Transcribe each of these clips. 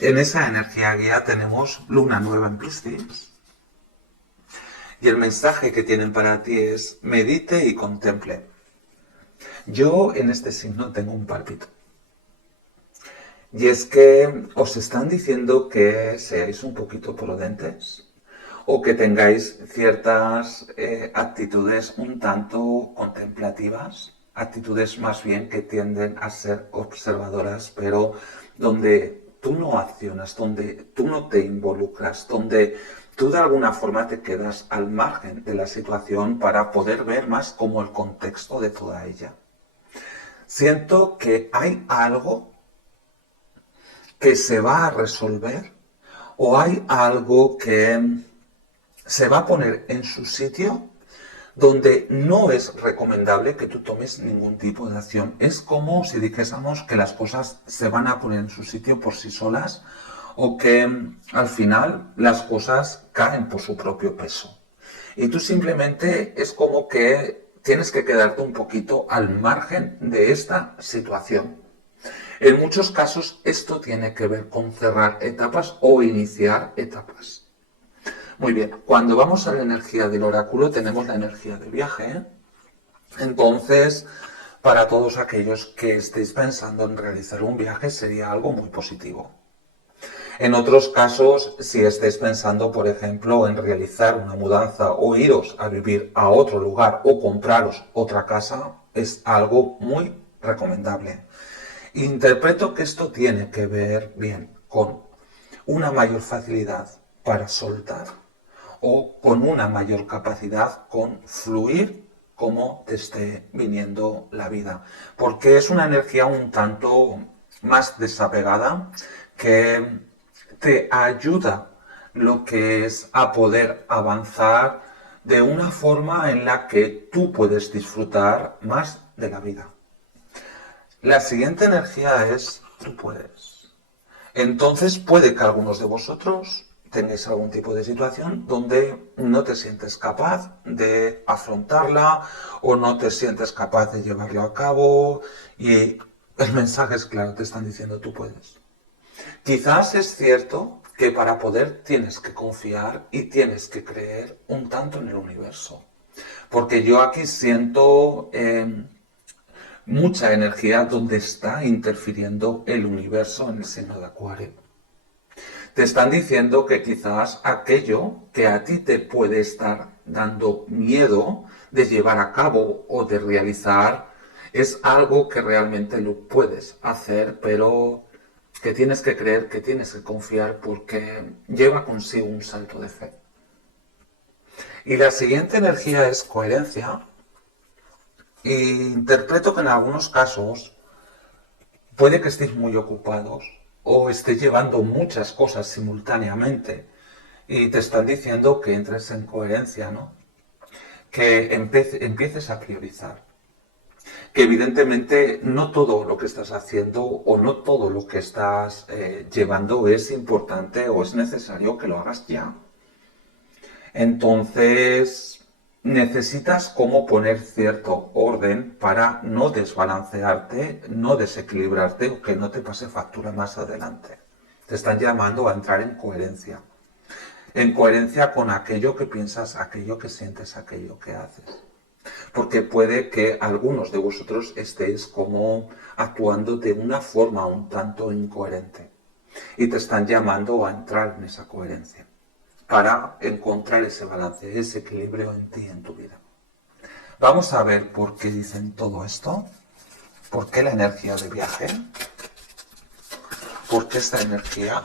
En esa energía guía tenemos luna nueva en Piscis. Y el mensaje que tienen para ti es medite y contemple. Yo en este signo tengo un pálpito. Y es que os están diciendo que seáis un poquito prudentes o que tengáis ciertas actitudes un tanto contemplativas, actitudes más bien que tienden a ser observadoras, pero donde tú no accionas, donde tú no te involucras, donde tú de alguna forma te quedas al margen de la situación para poder ver más como el contexto de toda ella. Siento que hay algo que se va a resolver o hay algo que se va a poner en su sitio donde no es recomendable que tú tomes ningún tipo de acción. Es como si dijésemos que las cosas se van a poner en su sitio por sí solas o que al final las cosas caen por su propio peso. Y tú simplemente es como que tienes que quedarte un poquito al margen de esta situación. En muchos casos esto tiene que ver con cerrar etapas o iniciar etapas. Muy bien, cuando vamos a la energía del oráculo tenemos la energía del viaje, ¿eh? Entonces, para todos aquellos que estéis pensando en realizar un viaje sería algo muy positivo. En otros casos, si estáis pensando, por ejemplo, en realizar una mudanza o iros a vivir a otro lugar o compraros otra casa, es algo muy recomendable. Interpreto que esto tiene que ver bien con una mayor facilidad para soltar o con una mayor capacidad con fluir como te esté viniendo la vida. Porque es una energía un tanto más desapegada que te ayuda lo que es a poder avanzar de una forma en la que tú puedes disfrutar más de la vida. La siguiente energía es tú puedes. Entonces puede que algunos de vosotros tengáis algún tipo de situación donde no te sientes capaz de afrontarla o no te sientes capaz de llevarlo a cabo y el mensaje es claro, te están diciendo tú puedes. Quizás es cierto que para poder tienes que confiar y tienes que creer un tanto en el universo. Porque yo aquí siento mucha energía donde está interfiriendo el universo en el signo de Acuario. Te están diciendo que quizás aquello que a ti te puede estar dando miedo de llevar a cabo o de realizar es algo que realmente lo puedes hacer, pero que tienes que creer, que tienes que confiar porque lleva consigo un salto de fe. Y la siguiente energía es coherencia. E interpreto que en algunos casos puede que estéis muy ocupados o estéis llevando muchas cosas simultáneamente y te están diciendo que entres en coherencia, ¿no? Que empieces a priorizar. Que evidentemente no todo lo que estás haciendo o no todo lo que estás llevando es importante o es necesario que lo hagas ya. Entonces, necesitas cómo poner cierto orden para no desbalancearte, no desequilibrarte o que no te pase factura más adelante. Te están llamando a entrar en coherencia. En coherencia con aquello que piensas, aquello que sientes, aquello que haces. Porque puede que algunos de vosotros estéis como actuando de una forma un tanto incoherente. Y te están llamando a entrar en esa coherencia para encontrar ese balance, ese equilibrio en ti, en tu vida. Vamos a ver por qué dicen todo esto, por qué la energía de viaje, por qué esta energía.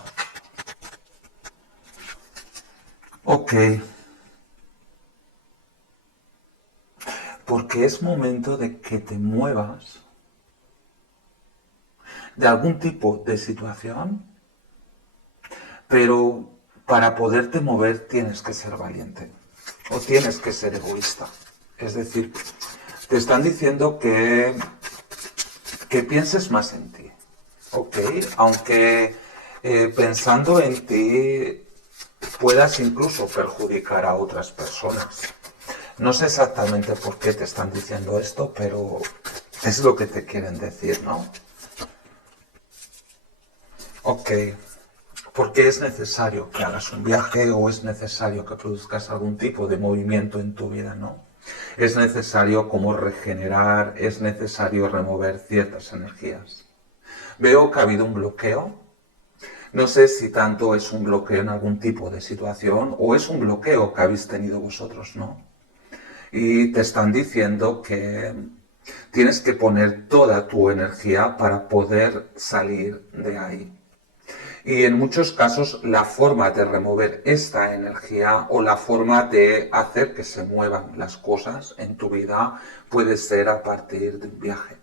Ok, porque es momento de que te muevas de algún tipo de situación, pero para poderte mover tienes que ser valiente o tienes que ser egoísta. Es decir, te están diciendo que pienses más en ti. Ok, aunque pensando en ti puedas incluso perjudicar a otras personas. No sé exactamente por qué te están diciendo esto, pero es lo que te quieren decir, ¿no? Ok, porque es necesario que hagas un viaje o es necesario que produzcas algún tipo de movimiento en tu vida, ¿no? Es necesario como regenerar, es necesario remover ciertas energías. Veo que ha habido un bloqueo. No sé si tanto es un bloqueo en algún tipo de situación o es un bloqueo que habéis tenido vosotros, ¿no? Y te están diciendo que tienes que poner toda tu energía para poder salir de ahí. Y en muchos casos la forma de remover esta energía o la forma de hacer que se muevan las cosas en tu vida puede ser a partir de un viaje.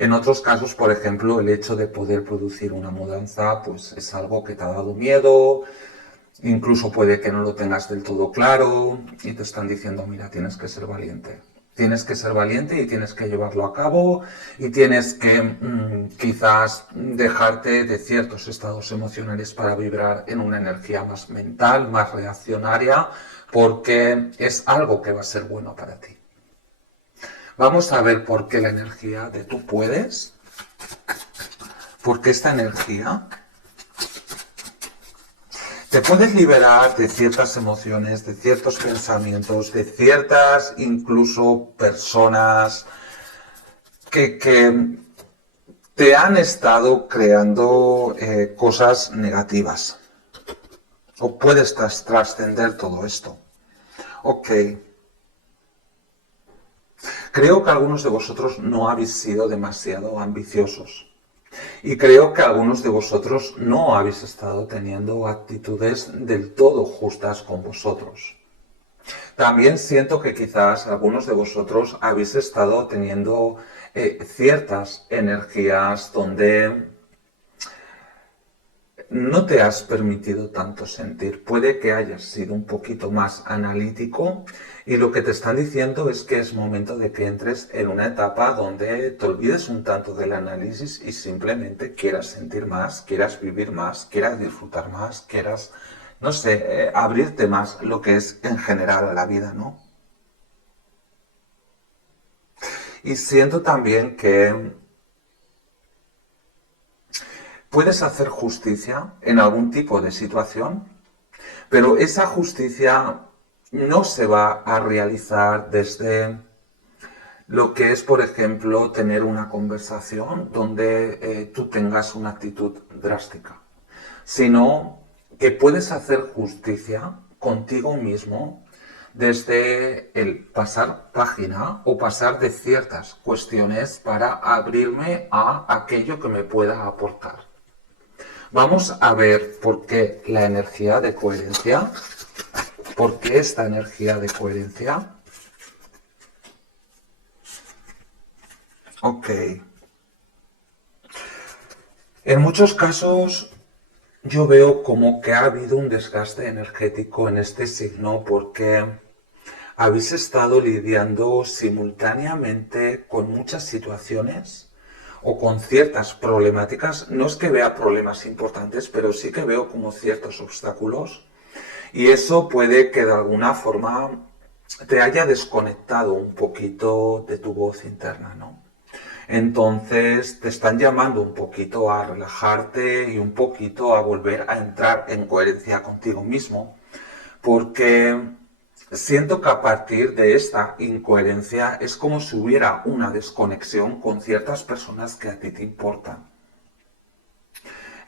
En otros casos, por ejemplo, el hecho de poder producir una mudanza, pues es algo que te ha dado miedo, incluso puede que no lo tengas del todo claro y te están diciendo, mira, tienes que ser valiente. Tienes que ser valiente y tienes que llevarlo a cabo y tienes que quizás dejarte de ciertos estados emocionales para vibrar en una energía más mental, más reaccionaria, porque es algo que va a ser bueno para ti. Vamos a ver por qué la energía de tú puedes, porque esta energía te puedes liberar de ciertas emociones, de ciertos pensamientos, de ciertas incluso personas que te han estado creando cosas negativas. O puedes trascender todo esto. Ok. Creo que algunos de vosotros no habéis sido demasiado ambiciosos. Y creo que algunos de vosotros no habéis estado teniendo actitudes del todo justas con vosotros. También siento que quizás algunos de vosotros habéis estado teniendo ciertas energías donde no te has permitido tanto sentir. Puede que hayas sido un poquito más analítico y lo que te están diciendo es que es momento de que entres en una etapa donde te olvides un tanto del análisis y simplemente quieras sentir más, quieras vivir más, quieras disfrutar más, quieras, no sé, abrirte más lo que es en general a la vida, ¿no? Y siento también que puedes hacer justicia en algún tipo de situación, pero esa justicia no se va a realizar desde lo que es, por ejemplo, tener una conversación donde tú tengas una actitud drástica, sino que puedes hacer justicia contigo mismo desde el pasar página o pasar de ciertas cuestiones para abrirme a aquello que me pueda aportar. Vamos a ver por qué la energía de coherencia, por qué esta energía de coherencia. Ok. En muchos casos yo veo como que ha habido un desgaste energético en este signo porque habéis estado lidiando simultáneamente con muchas situaciones o con ciertas problemáticas. No es que vea problemas importantes, pero sí que veo como ciertos obstáculos. Y eso puede que de alguna forma te haya desconectado un poquito de tu voz interna, ¿no? Entonces te están llamando un poquito a relajarte y un poquito a volver a entrar en coherencia contigo mismo, porque siento que a partir de esta incoherencia es como si hubiera una desconexión con ciertas personas que a ti te importan.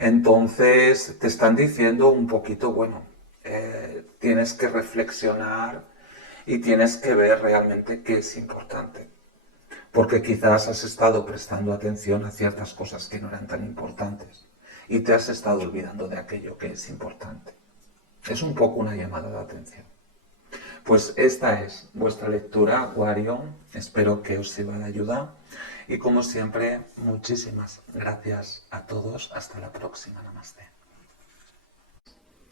Entonces te están diciendo un poquito, bueno, tienes que reflexionar y tienes que ver realmente qué es importante. Porque quizás has estado prestando atención a ciertas cosas que no eran tan importantes y te has estado olvidando de aquello que es importante. Es un poco una llamada de atención. Pues esta es vuestra lectura, Acuario. Espero que os sirva de ayuda. Y como siempre, muchísimas gracias a todos. Hasta la próxima. Namaste.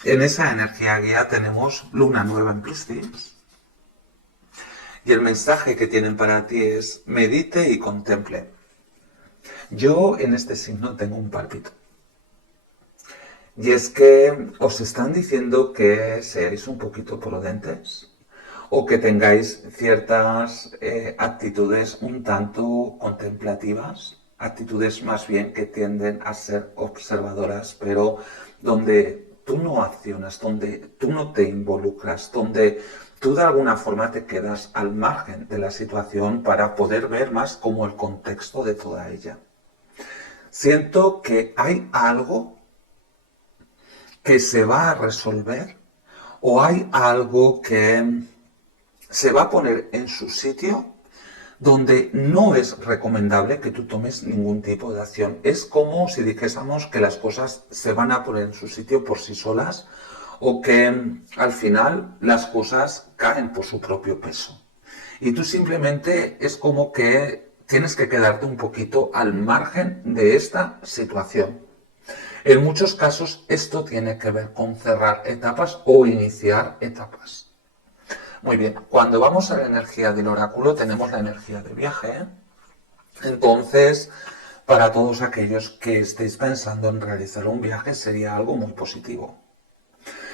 En esa energía guía tenemos luna nueva en Piscis. Y el mensaje que tienen para ti es medite y contemple. Yo en este signo tengo un pálpito. Y es que os están diciendo que seáis un poquito prudentes o que tengáis ciertas actitudes un tanto contemplativas actitudes más bien que tienden a ser observadoras, pero donde tú no accionas, donde tú no te involucras, donde tú de alguna forma te quedas al margen de la situación para poder ver más como el contexto de toda ella. Siento que hay algo que se va a resolver o hay algo que se va a poner en su sitio donde no es recomendable que tú tomes ningún tipo de acción. Es como si dijésemos que las cosas se van a poner en su sitio por sí solas o que al final las cosas caen por su propio peso. Y tú simplemente es como que tienes que quedarte un poquito al margen de esta situación. En muchos casos esto tiene que ver con cerrar etapas o iniciar etapas. Muy bien, cuando vamos a la energía del oráculo tenemos la energía de viaje. Entonces, para todos aquellos que estéis pensando en realizar un viaje sería algo muy positivo.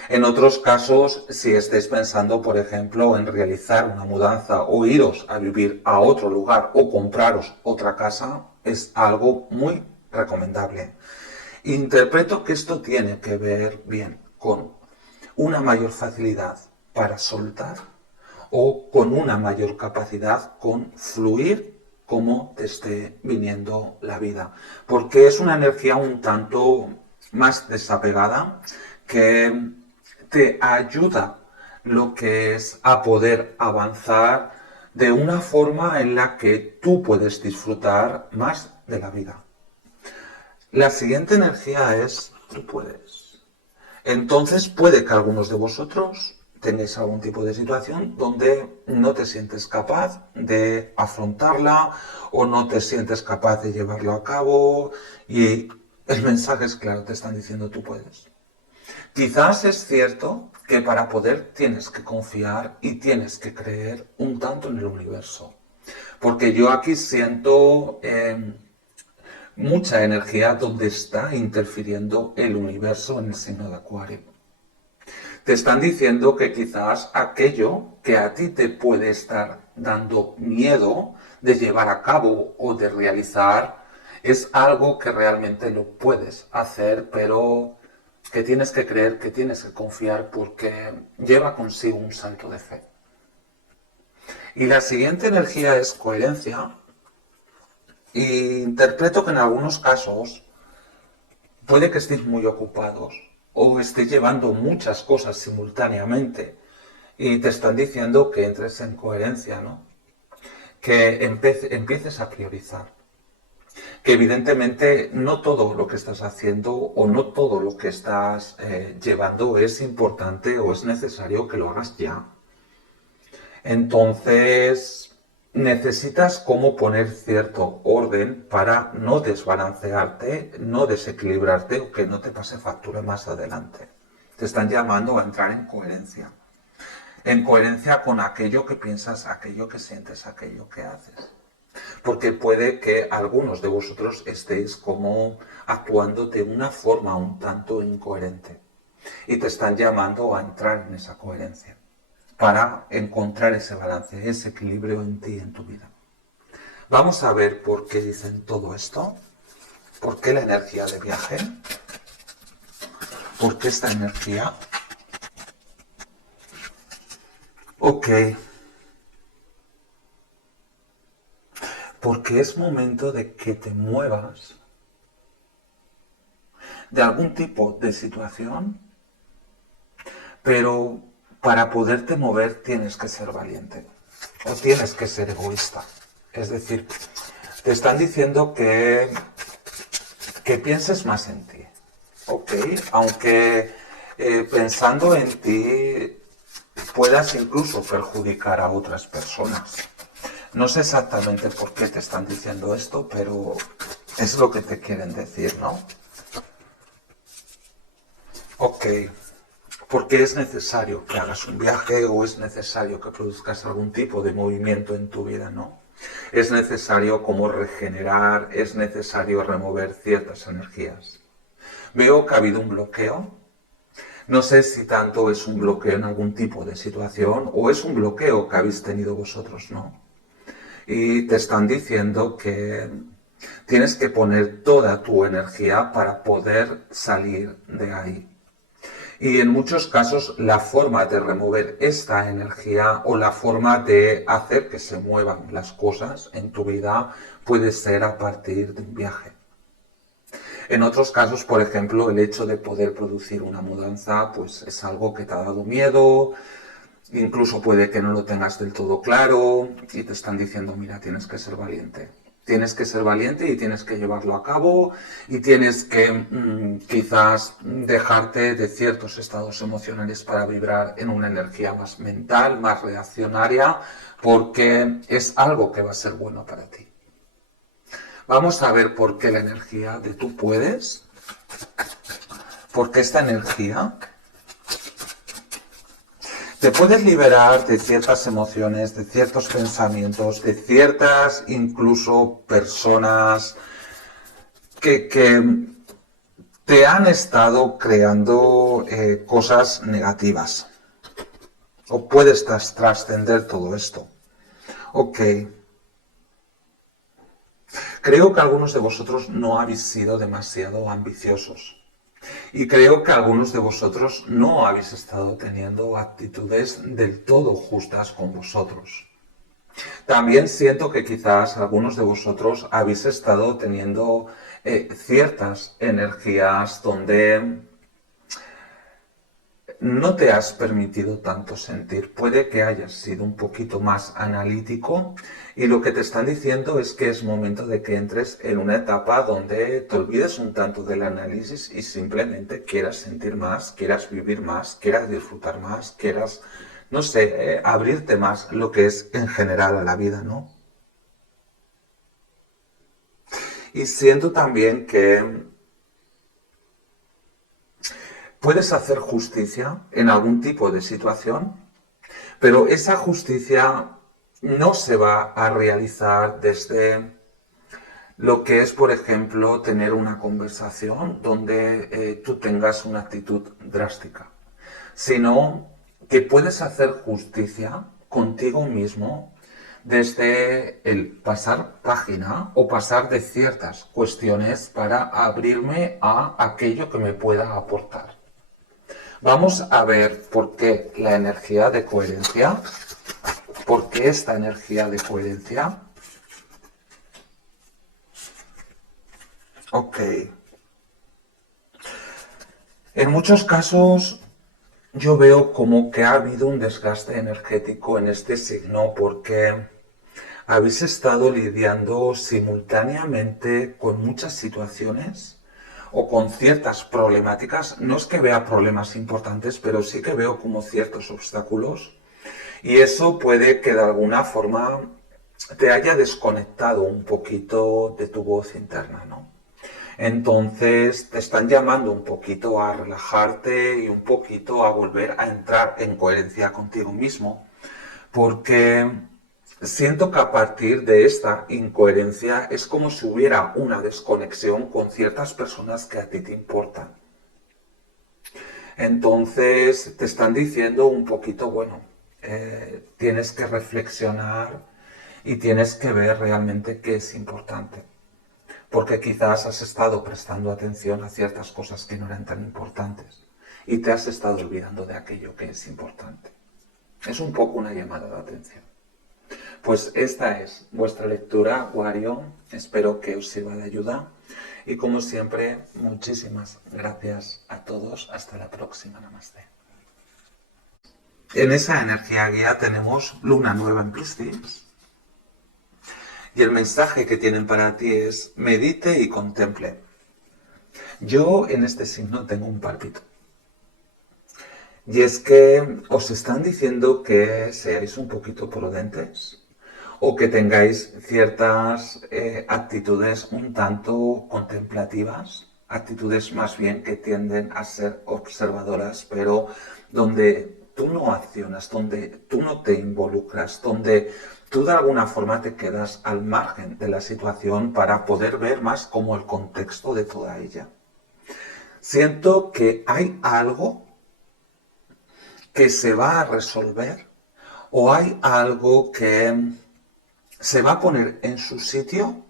En otros casos, si estáis pensando, por ejemplo, en realizar una mudanza o iros a vivir a otro lugar o compraros otra casa, es algo muy recomendable. Interpreto que esto tiene que ver bien con una mayor facilidad para soltar o con una mayor capacidad con fluir como te esté viniendo la vida. Porque es una energía un tanto más desapegada que te ayuda lo que es a poder avanzar de una forma en la que tú puedes disfrutar más de la vida. La siguiente energía es tú puedes. Entonces puede que algunos de vosotros tengáis algún tipo de situación donde no te sientes capaz de afrontarla o no te sientes capaz de llevarlo a cabo y el mensaje es claro, te están diciendo tú puedes. Quizás es cierto que para poder tienes que confiar y tienes que creer un tanto en el universo. Porque yo aquí siento mucha energía donde está interfiriendo el universo en el signo de Acuario. Te están diciendo que quizás aquello que a ti te puede estar dando miedo de llevar a cabo o de realizar es algo que realmente lo puedes hacer, pero que tienes que creer, que tienes que confiar porque lleva consigo un salto de fe. Y la siguiente energía es coherencia. Y interpreto que en algunos casos puede que estéis muy ocupados o estéis llevando muchas cosas simultáneamente y te están diciendo que entres en coherencia, ¿no? Que empieces a priorizar. Que evidentemente no todo lo que estás haciendo o no todo lo que estás llevando es importante o es necesario que lo hagas ya. Entonces, necesitas cómo poner cierto orden para no desbalancearte, no desequilibrarte o que no te pase factura más adelante. Te están llamando a entrar en coherencia. En coherencia con aquello que piensas, aquello que sientes, aquello que haces. Porque puede que algunos de vosotros estéis como actuando de una forma un tanto incoherente. Y te están llamando a entrar en esa coherencia para encontrar ese balance, ese equilibrio en ti y en tu vida. Vamos a ver por qué dicen todo esto, por qué la energía de viaje, por qué esta energía. Ok, porque es momento de que te muevas de algún tipo de situación, pero para poderte mover tienes que ser valiente o tienes que ser egoísta. Es decir, te están diciendo que pienses más en ti, ¿ok? Aunque pensando en ti puedas incluso perjudicar a otras personas. No sé exactamente por qué te están diciendo esto, pero es lo que te quieren decir, ¿no? Ok, porque es necesario que hagas un viaje o es necesario que produzcas algún tipo de movimiento en tu vida, ¿no? Es necesario como regenerar, es necesario remover ciertas energías. Veo que ha habido un bloqueo. No sé si tanto es un bloqueo en algún tipo de situación o es un bloqueo que habéis tenido vosotros, ¿no? Y te están diciendo que Tienes que poner toda tu energía para poder salir de ahí. Y en muchos casos la forma de remover esta energía o la forma de hacer que se muevan las cosas en tu vida puede ser a partir de un viaje. En otros casos, por ejemplo, el hecho de poder producir una mudanza, pues es algo que te ha dado miedo, incluso puede que no lo tengas del todo claro y te están diciendo, mira, tienes que ser valiente. Tienes que ser valiente y tienes que llevarlo a cabo y tienes que quizás dejarte de ciertos estados emocionales para vibrar en una energía más mental, más reaccionaria, porque es algo que va a ser bueno para ti. Vamos a ver por qué la energía de tú puedes, porque esta energía te puedes liberar de ciertas emociones, de ciertos pensamientos, de ciertas incluso personas que te han estado creando cosas negativas. O puedes trascender todo esto. Ok. Creo que algunos de vosotros no habéis sido demasiado ambiciosos. Y creo que algunos de vosotros no habéis estado teniendo actitudes del todo justas con vosotros. También siento que quizás algunos de vosotros habéis estado teniendo ciertas energías donde no te has permitido tanto sentir. Puede que hayas sido un poquito más analítico y lo que te están diciendo es que es momento de que entres en una etapa donde te olvides un tanto del análisis y simplemente quieras sentir más, quieras vivir más, quieras disfrutar más, quieras, no sé, abrirte más lo que es en general a la vida, ¿no? Y siento también que puedes hacer justicia en algún tipo de situación, pero esa justicia no se va a realizar desde lo que es, por ejemplo, tener una conversación donde tú tengas una actitud drástica, sino que puedes hacer justicia contigo mismo desde el pasar página o pasar de ciertas cuestiones para abrirme a aquello que me pueda aportar. Vamos a ver por qué la energía de coherencia, por qué esta energía de coherencia. Ok. En muchos casos yo veo como que ha habido un desgaste energético en este signo porque habéis estado lidiando simultáneamente con muchas situaciones o con ciertas problemáticas. No es que vea problemas importantes, pero sí que veo como ciertos obstáculos. Y eso puede que de alguna forma te haya desconectado un poquito de tu voz interna, ¿no? Entonces te están llamando un poquito a relajarte y un poquito a volver a entrar en coherencia contigo mismo, porque siento que a partir de esta incoherencia es como si hubiera una desconexión con ciertas personas que a ti te importan. Entonces te están diciendo un poquito, bueno, tienes que reflexionar y tienes que ver realmente qué es importante. Porque quizás has estado prestando atención a ciertas cosas que no eran tan importantes y te has estado olvidando de aquello que es importante. Es un poco una llamada de atención. Pues esta es vuestra lectura, Acuario. Espero que os sirva de ayuda. Y como siempre, muchísimas gracias a todos. Hasta la próxima. Namaste. En esa energía guía tenemos luna nueva en Piscis. Y el mensaje que tienen para ti es medite y contemple. Yo en este signo tengo un pálpito. Y es que os están diciendo que seáis un poquito prudentes o que tengáis ciertas actitudes un tanto contemplativas, actitudes más bien que tienden a ser observadoras, pero donde tú no accionas, donde tú no te involucras, donde tú de alguna forma te quedas al margen de la situación para poder ver más como el contexto de toda ella. Siento que hay algo que se va a resolver o hay algo que se va a poner en su sitio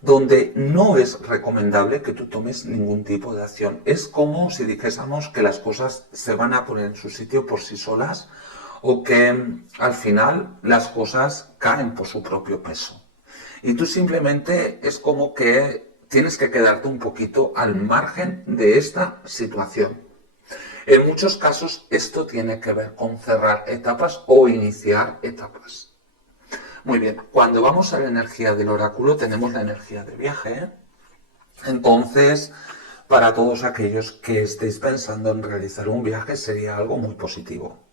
donde no es recomendable que tú tomes ningún tipo de acción. Es como si dijésemos que las cosas se van a poner en su sitio por sí solas o que al final las cosas caen por su propio peso. Y tú simplemente es como que tienes que quedarte un poquito al margen de esta situación. En muchos casos esto tiene que ver con cerrar etapas o iniciar etapas. Muy bien, cuando vamos a la energía del oráculo tenemos la energía del viaje. Entonces, para todos aquellos que estéis pensando en realizar un viaje sería algo muy positivo.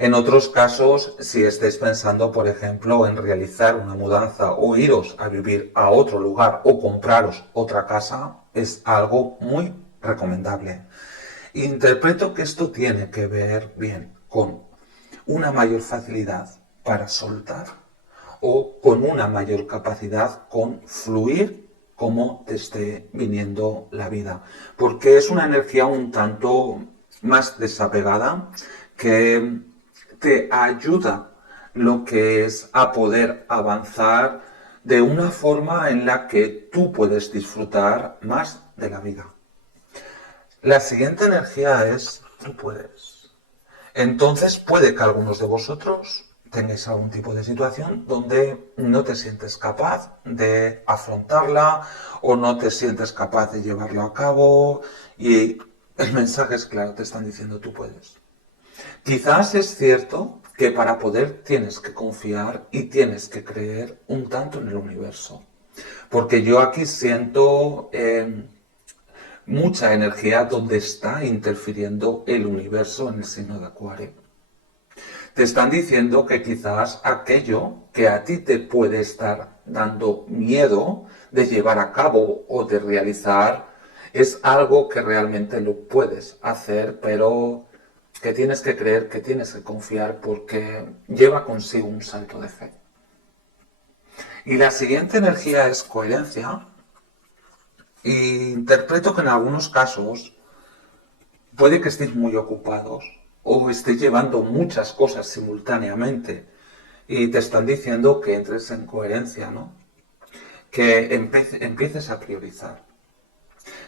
En otros casos, si estáis pensando, por ejemplo, en realizar una mudanza o iros a vivir a otro lugar o compraros otra casa, es algo muy recomendable. Interpreto que esto tiene que ver bien con una mayor facilidad para soltar o con una mayor capacidad con fluir como te esté viniendo la vida. Porque es una energía un tanto más desapegada que te ayuda lo que es a poder avanzar de una forma en la que tú puedes disfrutar más de la vida. La siguiente energía es tú puedes. Entonces puede que algunos de vosotros tengáis algún tipo de situación donde no te sientes capaz de afrontarla o no te sientes capaz de llevarlo a cabo y el mensaje es claro, te están diciendo tú puedes. Quizás es cierto que para poder tienes que confiar y tienes que creer un tanto en el universo. Porque yo aquí siento mucha energía donde está interfiriendo el universo en el signo de Acuario. Te están diciendo que quizás aquello que a ti te puede estar dando miedo de llevar a cabo o de realizar es algo que realmente lo puedes hacer, pero que tienes que creer, que tienes que confiar porque lleva consigo un salto de fe. Y la siguiente energía es coherencia. Y interpreto que en algunos casos puede que estéis muy ocupados o estéis llevando muchas cosas simultáneamente y te están diciendo que entres en coherencia, ¿no? Que empieces a priorizar.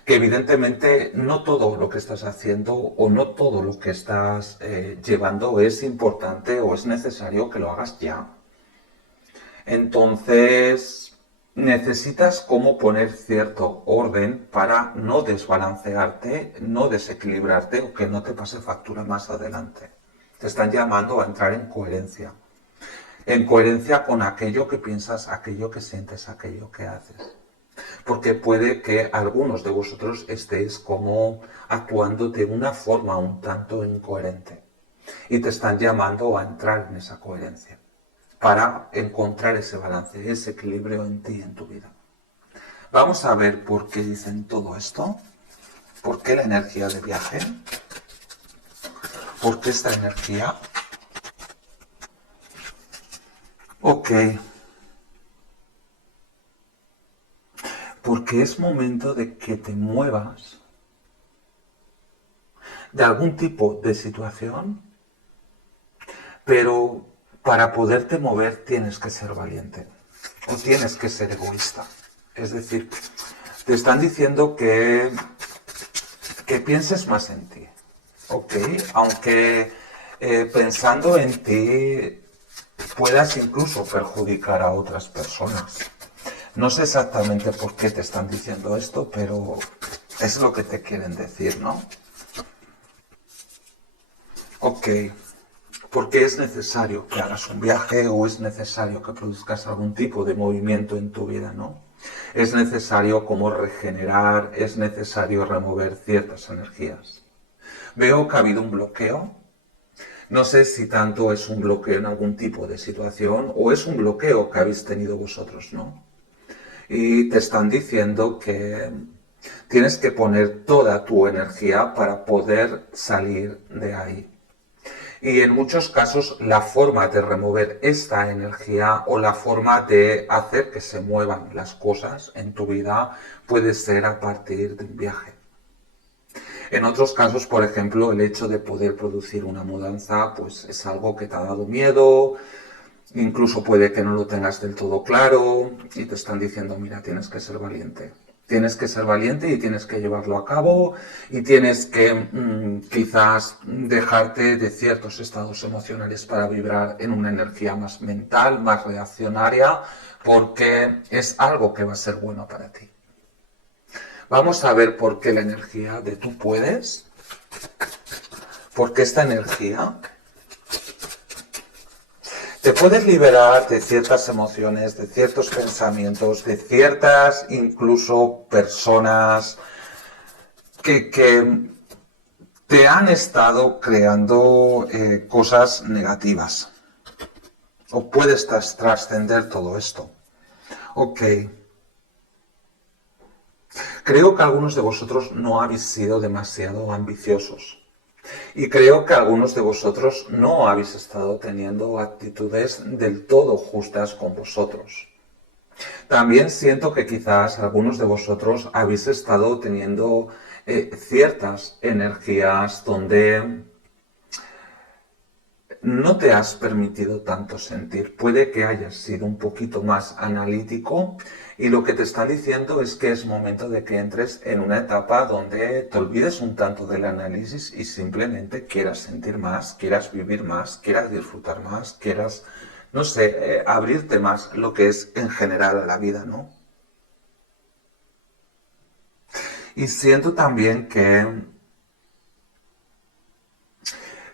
Que evidentemente no todo lo que estás haciendo o no todo lo que estás llevando es importante o es necesario que lo hagas ya. Entonces, necesitas como poner cierto orden para no desbalancearte, no desequilibrarte o que no te pase factura más adelante. Te están llamando a entrar en coherencia. En coherencia con aquello que piensas, aquello que sientes, aquello que haces. Porque puede que algunos de vosotros estéis como actuando de una forma un tanto incoherente. Y te están llamando a entrar en esa coherencia para encontrar ese balance, ese equilibrio en ti, en tu vida. Vamos a ver por qué dicen todo esto. ¿Por qué la energía de viaje? ¿Por qué esta energía? Ok. Porque es momento de que te muevas de algún tipo de situación, pero para poderte mover tienes que ser valiente o tienes que ser egoísta. Es decir, te están diciendo que pienses más en ti, ¿ok? Aunque pensando en ti puedas incluso perjudicar a otras personas. No sé exactamente por qué te están diciendo esto, pero es lo que te quieren decir, ¿no? Ok, porque es necesario que hagas un viaje o es necesario que produzcas algún tipo de movimiento en tu vida, ¿no? Es necesario como regenerar, es necesario remover ciertas energías. Veo que ha habido un bloqueo. No sé si tanto es un bloqueo en algún tipo de situación o es un bloqueo que habéis tenido vosotros, ¿no? Y te están diciendo que tienes que poner toda tu energía para poder salir de ahí. Y en muchos casos la forma de remover esta energía o la forma de hacer que se muevan las cosas en tu vida puede ser a partir de un viaje. En otros casos, por ejemplo, el hecho de poder producir una mudanza, pues es algo que te ha dado miedo, Incluso puede que no lo tengas del todo claro y te están diciendo, mira, tienes que ser valiente. Tienes que ser valiente y tienes que llevarlo a cabo y tienes que quizás dejarte de ciertos estados emocionales para vibrar en una energía más mental, más reaccionaria, porque es algo que va a ser bueno para ti. Vamos a ver por qué la energía de tú puedes, porque esta energía te puedes liberar de ciertas emociones, de ciertos pensamientos, de ciertas incluso personas que te han estado creando cosas negativas. O puedes trascender todo esto. Ok. Creo que algunos de vosotros no habéis sido demasiado ambiciosos. Y creo que algunos de vosotros no habéis estado teniendo actitudes del todo justas con vosotros. También siento que quizás algunos de vosotros habéis estado teniendo ciertas energías donde no te has permitido tanto sentir. Puede que hayas sido un poquito más analítico y lo que te están diciendo es que es momento de que entres en una etapa donde te olvides un tanto del análisis y simplemente quieras sentir más, quieras vivir más, quieras disfrutar más, quieras, no sé, abrirte más lo que es en general a la vida, ¿no? Y siento también que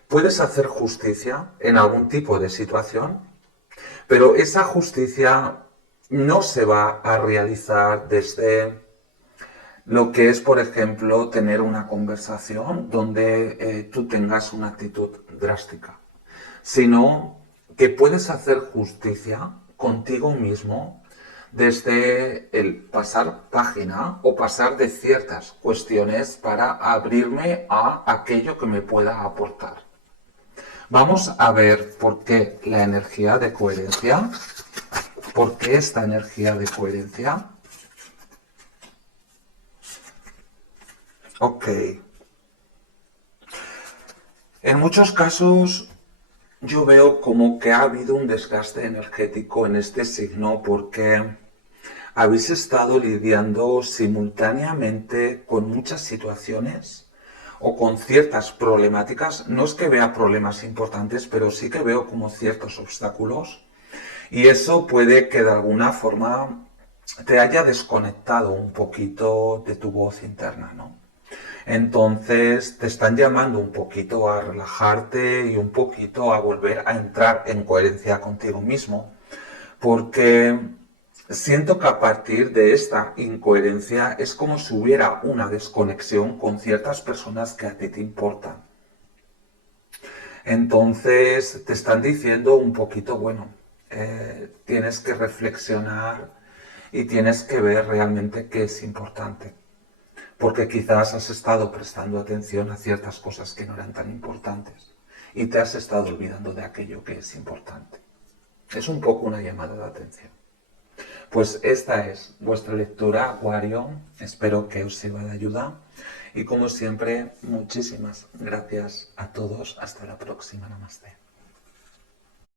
puedes hacer justicia en algún tipo de situación, pero esa justicia no se va a realizar desde lo que es, por ejemplo, tener una conversación donde tú tengas una actitud drástica, sino que puedes hacer justicia contigo mismo desde el pasar página o pasar de ciertas cuestiones para abrirme a aquello que me pueda aportar. Vamos a ver por qué la energía de coherencia, por qué esta energía de coherencia. Ok. En muchos casos yo veo como que ha habido un desgaste energético en este signo porque habéis estado lidiando simultáneamente con muchas situaciones o con ciertas problemáticas. No es que vea problemas importantes, pero sí que veo como ciertos obstáculos. Y eso puede que de alguna forma te haya desconectado un poquito de tu voz interna, ¿no? Entonces te están llamando un poquito a relajarte y un poquito a volver a entrar en coherencia contigo mismo, porque siento que a partir de esta incoherencia es como si hubiera una desconexión con ciertas personas que a ti te importan. Entonces te están diciendo un poquito, bueno, tienes que reflexionar y tienes que ver realmente qué es importante. Porque quizás has estado prestando atención a ciertas cosas que no eran tan importantes y te has estado olvidando de aquello que es importante. Es un poco una llamada de atención. Pues esta es vuestra lectura, Acuario. Espero que os sirva de ayuda. Y como siempre, muchísimas gracias a todos. Hasta la próxima. Namaste.